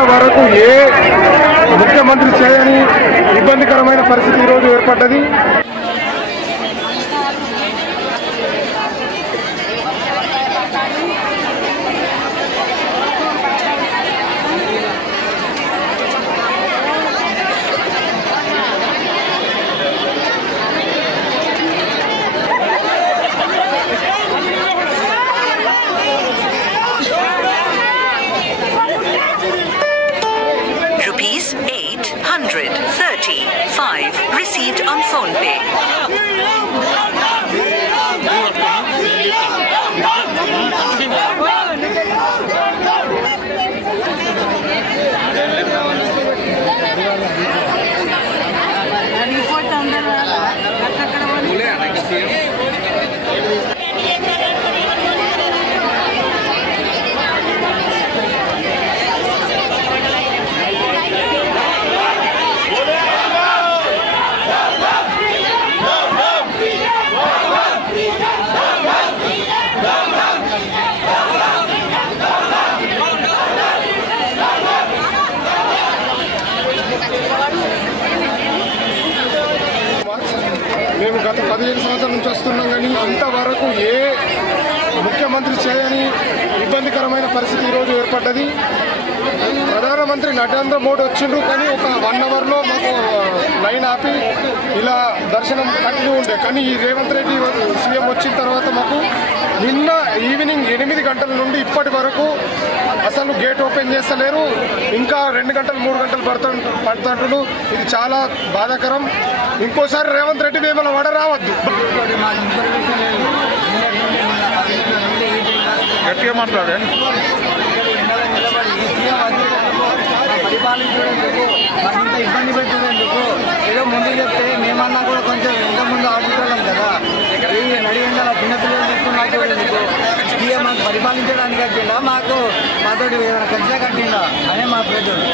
ఇంతవరకు ఏ ముఖ్యమంత్రి చేయని ఇబ్బందికరమైన పరిస్థితి ఈరోజు ఏర్పడ్డది. ₹835 received on PhonePe. మేము గత 15 సంవత్సరాల నుంచి వస్తున్నాం, కానీ ఇంతవరకు ఏ ముఖ్యమంత్రి చేయని ఇబ్బందికరమైన పరిస్థితి ఈరోజు ఏర్పడ్డది. ప్రధానమంత్రి నరేంద్ర మోడీ వచ్చిండ్రు, కానీ ఒక 1 అవర్లో మాకు లైన్ ఆపి ఇలా దర్శనం కంటిన్యూ ఉండే. కానీ ఈ రేవంత్ రెడ్డి సీఎం వచ్చిన తర్వాత మాకు నిన్న ఈవినింగ్ 8 గంటల నుండి ఇప్పటి వరకు అసలు గేట్ ఓపెన్ చేస్తలేరు. ఇంకా 2 గంటలు 3 గంటలు పడుతుంటారు. ఇది చాలా బాధాకరం. ఇంకోసారి రేవంత్ రెడ్డి వేమల వడ రావద్దు. గట్టిగా మాట్లాడే పరిపాలించడానికి మాకు ఇంత ఇబ్బంది పెట్టేందుకు ఏదో ముందు చెప్తే మేమన్నా కూడా కొంచెం ఎంత ముందు ఆడుకోవడం కదా. నడిగంగా చిన్నపిల్లలు తీసుకున్నాకెందుకు సీఎం మాకు పరిపాలించడానికి వచ్చిందా, మాకు మాతో ఏమైనా ఖర్చుగా కట్టిందా అనే మా ప్రజలు.